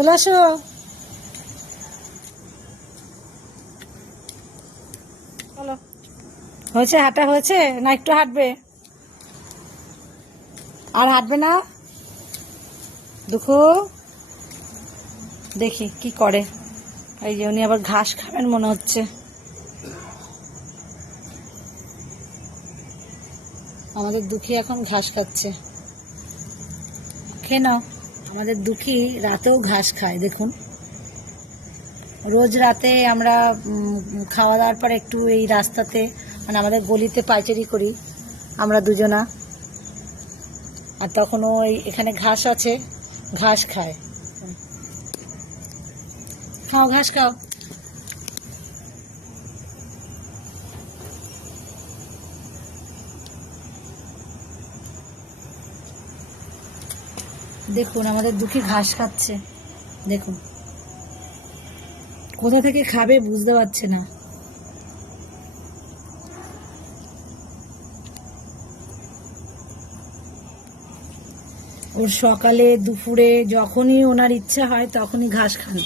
চলে আসো। চলো, হয়েছে হাঁটা হয়েছে না? একটু হাঁটবে? আর হাঁটবে না? দুঃখু দেখি কি করে। এই যে উনি আবার ঘাস খাবেন মনে হচ্ছে। আমাদের দুঃখী এখন ঘাস খাচ্ছে। খেয়ে নাও। আমাদের দুঃখী রাতেও ঘাস খায়, দেখুন। রোজ রাতে আমরা খাওয়া দাওয়ার পর একটু এই রাস্তাতে, মানে আমাদের গলিতে পাইচারি করি আমরা দুজনা। আর তখন ওই এখানে ঘাস আছে, ঘাস খায়। খাও, ঘাস খাও। দেখুন আমাদের দুঃখী ঘাস খাচ্ছে, দেখুন। কোথা থেকে খাবে বুঝতে পারছে না। ওর সকালে দুপুরে যখনই ওনার ইচ্ছা হয় তখনই ঘাস খান।